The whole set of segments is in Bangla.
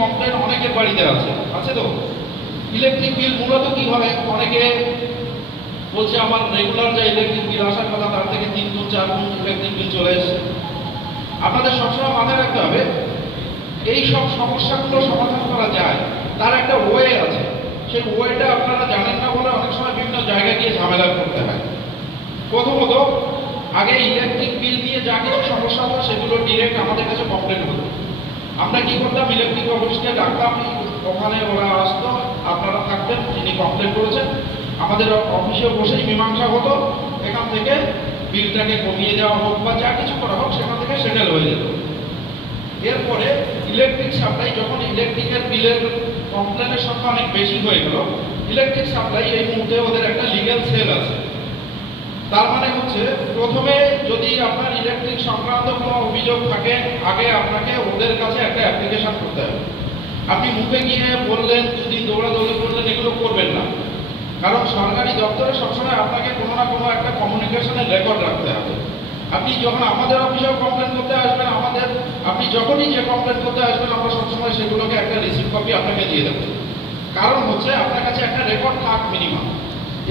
কমপ্লেন অনেকের বাড়িতে আছে তো। ইলেকট্রিক বিল মূলত কি হয়, অনেকে বলছে আমার রেগুলার যে ইলেকট্রিক বিল আসার কথা তার থেকে 3 গুণ 4 গুণ ইলেকট্রিক বিল চলে এসেছে। আপনাদের সবসময় মাথায় রাখতে হবে এই সব সমস্যাগুলো সমাধান করা যায়, তার একটা ওয়ে আছে। সেই ওয়েটা আপনারা জানেন না বলে অনেক সময় বিভিন্ন জায়গায় গিয়ে ঝামেলা করতে হয়। প্রথমত, আগে ইলেকট্রিক বিল নিয়ে যা কিছু সমস্যা হতো সেগুলো ডিরেক্ট আমাদের কাছে কমপ্লেন হতো। আমরা কি করতাম, ইলেকট্রিক অফিসকে ডাকতাম, ওখানে ওরা আসতো, আপনারা থাকতেন, যিনি কমপ্লেন করেছেন আমাদের অফিসে বসেই মীমাংসা হতো। এখান থেকে বিলটাকে কমিয়ে দেওয়া হোক বা যা কিছু করা হোক সেখান থেকে সেটেল হয়ে যেত। এরপরে ইলেকট্রিক সাপ্লাই, যখন ইলেকট্রিকের বিলের কমপ্লেনের সংখ্যা অনেক বেশি হয়ে গেল, ইলেকট্রিক সাপ্লাই এই মুহূর্তে ওদের একটা লিগ্যাল সেল আছে। তার মানে হচ্ছে, প্রথমে যদি আপনার ইলেকট্রিক সংক্রান্ত কোনো অভিযোগ থাকে, আগে আপনাকে ওদের কাছে একটা অ্যাপ্লিকেশন করতে হবে। আপনি মুখে গিয়ে বললেন, দুদিন দৌড়াদৌড়ি করলেন, এগুলো করবেন না। কারণ সরকারি দপ্তরে সবসময় আপনাকে কোনো না কোনো একটা কমিউনিকেশনের রেকর্ড রাখতে হবে। আপনি যখন আমাদের অফিসেও কমপ্লেন করতে আসবেন, আপনি যখনই যে কমপ্লেন করতে আসবেন, আমরা সবসময় সেগুলোকে একটা রিসিভ কপি আপনাকে দিয়ে দেবো। কারণ হচ্ছে আপনার কাছে একটা রেকর্ড থাক মিনিমাম।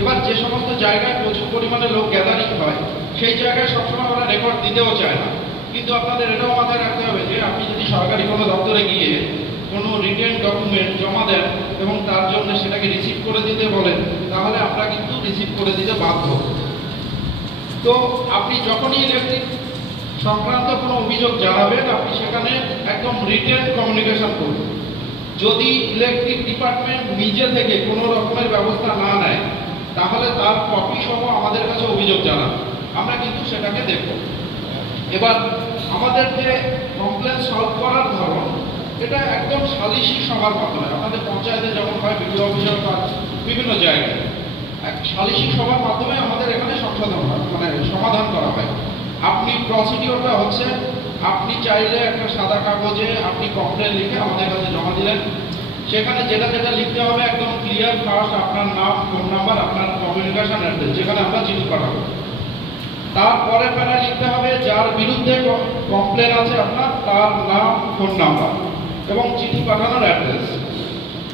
এবার যে সমস্ত জায়গায় প্রচুর পরিমাণে লোক গ্যাদারিং হয়, সেই জায়গায় সবসময় ওরা রেকর্ড দিতেও চায় না। কিন্তু আপনাদের এটাও মাথায় রাখতে হবে যে আপনি যদি সরকারি কোনো দপ্তরে গিয়ে কোনো রিটেন ডকুমেন্ট জমা দেন এবং তার জন্য সেটাকে রিসিভ করে দিতে বলেন, তাহলে আমরা কিন্তু রিসিভ করে দিতে বাধ্য। তো আপনি যখনই ইলেকট্রিক সংক্রান্ত কোনো অভিযোগ জানাবেন, আপনি সেখানে একদম রিটেন কমিউনিকেশন করবেন। যদি ইলেকট্রিক ডিপার্টমেন্ট নিজে থেকে কোনো রকমের ব্যবস্থা না নেয়, তাহলে তার কপি সহ আমাদের কাছে অভিযোগ জানান, আমরা কিন্তু সেটাকে দেখব। এবার আমাদের যে কমপ্লেন সলভ করার ধরন, এটা একদম সালিশি সভার মাধ্যমে, আমাদের পঞ্চায়েতে যেমন হয়, বিডিও অফিসের বা বিভিন্ন জায়গায় এক সালিশি সভার মাধ্যমে আমাদের এখানে সংশোধন হয়, মানে সমাধান করা হয়। আপনি প্রসিডিওরটা হচ্ছে, আপনি চাইলে একটা সাদা কাগজে আপনি কমপ্লেন লিখে আমাদের কাছে জমা দিলেন। সেখানে যেটা যেটা লিখতে হবে একদম ক্লিয়ার, ফার্স্ট আপনার নাম, ফোন নাম্বার, আপনার কমিউনিকেশন অ্যাড্রেস, যেখানে আমরা চিঠি পাঠাবো। তারপরে প্যারায় লিখতে হবে যার বিরুদ্ধে কমপ্লেন আছে আপনার, তার নাম, ফোন নাম্বার এবং চিঠি পাঠানোর অ্যাড্রেস।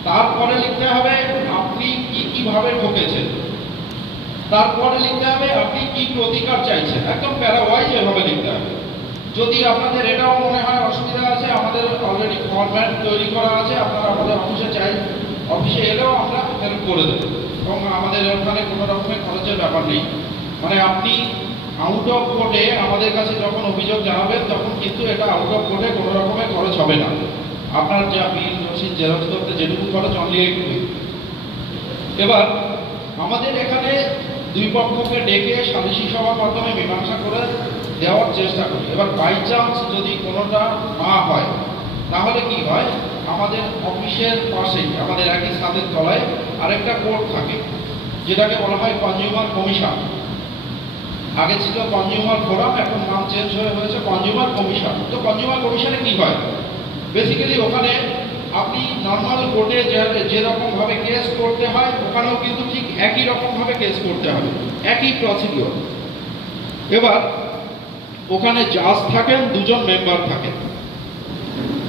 তারপরে লিখতে হবে আপনি কিভাবে ঠকেছেন। তারপরে লিখতে হবে আপনি কি প্রতিকার চাইছেন, একদম প্যারা ওয়াইজ এভাবে লিখতে হবে। যদি আপনাদের এটাও মনে হয় অসুবিধা আছে, আমাদের অলরেডি ফরম্যাট তৈরি করা আছে, আপনারা আমাদের অফিসে এলেও আমরা হেল্প করে দেব। এবং আমাদের ওখানে কোনো রকমের খরচের ব্যাপার নেই। মানে আপনি আউট অফ কোর্টে আমাদের কাছে যখন অভিযোগ জানাবেন, তখন কিন্তু এটা আউট অফ কোর্টে কোনো রকমের খরচ হবে না। আপনার যা বিল রসিদ জেরক্স করতে যেটুকু খরচ, অনলি একটু। এবার আমাদের এখানে দুই পক্ষকে ডেকে সালিশি সভার মাধ্যমে মীমাংসা করে দেওয়ার চেষ্টা করি। এবার বাই চান্স যদি কোনোটা না হয়, তাহলে কি হয়, আমাদের অফিসের পাশেই, আমাদের একই ছাদের তলায় আরেকটা কোর্ট থাকে, যেটাকে বলা হয় কনজিউমার কমিশন। আগে ছিল কনজিউমার ফোরাম, এখন নাম চেঞ্জ হয়েছে কনজিউমার কমিশন। তো কনজিউমার কমিশনে কি হয়, বেসিক্যালি ওখানে আপনি নর্মাল কোর্টে যেরকমভাবে কেস করতে হয়, ওখানেও কিন্তু ঠিক একই রকমভাবে কেস করতে হবে, একই প্রসিডিওর। এবার ওখানে জাজ থাকেন, দুজন মেম্বার থাকেন।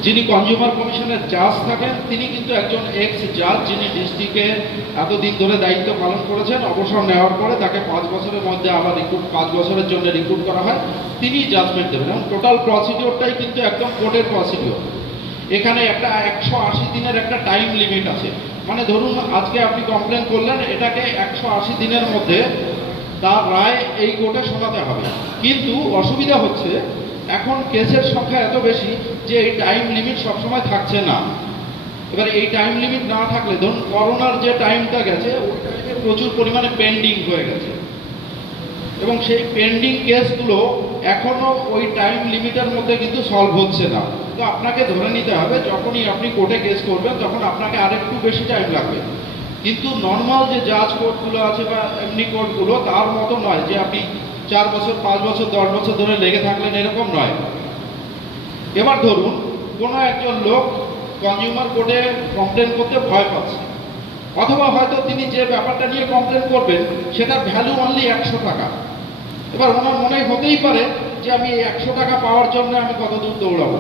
যিনি কনজিউমার কমিশনের জাজ থাকেন, তিনি কিন্তু একজন এক্স জাজ, যিনি ডিস্ট্রিক্টে এতদিন ধরে দায়িত্ব পালন করেছেন। অবসর নেওয়ার পরে তাকে 5 বছরের মধ্যে আবার 5 বছরের জন্য রিক্রুট করা হয়, তিনি জাজমেন্ট দেবেন। এবং টোটাল প্রসিডিওরটাই কিন্তু একদম কোর্টের প্রসিডিওর। এখানে একটা 180 দিনের একটা টাইম লিমিট আছে। মানে ধরুন আজকে আপনি কমপ্লেন করলেন, এটাকে 180 দিনের মধ্যে তার রায় এই কোর্টে শোনাতে হবে। কিন্তু অসুবিধা হচ্ছে, এখন কেসের সংখ্যা এত বেশি যে এই টাইম লিমিট সবসময় থাকছে না। এবার এই টাইম লিমিট না থাকলে, ধরুন করোনার যে টাইমটা গেছে, ওই টাইমে প্রচুর পরিমাণে পেন্ডিং হয়ে গেছে, এবং সেই পেন্ডিং কেসগুলো এখনও ওই টাইম লিমিটের মধ্যে কিন্তু সলভ হচ্ছে না। তো আপনাকে ধরে নিতে হবে যখনই আপনি কোর্টে কেস করবেন, তখন আপনাকে আরেকটু বেশি টাইম লাগবে। কিন্তু নর্মাল যে জাজ কোর্টগুলো আছে বা এমনি কোর্টগুলো, তার মতো নয় যে আপনি 4 বছর, 5 বছর, 10 বছর ধরে লেগে থাকলেন, এরকম নয়। এবার ধরুন কোনো একজন লোক কনজিউমার কোর্টে কমপ্লেন করতে ভয় পাচ্ছে, অথবা হয়তো তিনি যে ব্যাপারটা নিয়ে কমপ্লেন করবেন সেটার ভ্যালু অনলি 100 টাকা। এবার ওনার মনে হতেই পারে যে আমি 100 টাকা পাওয়ার জন্য আমি কত দূর দৌড়াবো।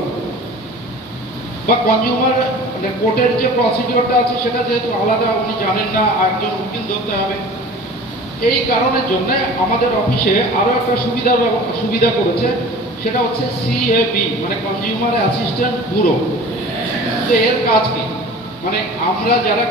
বা কনজিউমার মানে কোর্টের যে প্রসিডিওরটা আছে সেটা যেহেতু আলাদা, উনি জানেন না, একজন উকিল ধরতে হবে। এই কারণের জন্য আমাদের অফিসে আরও একটা সুবিধা করেছে, সেটা হচ্ছে সিএবি, মানে কনজিউমার অ্যাসিস্ট্যান্ট ব্যুরো। তো এর কাজ কি, মানে আমরা যারা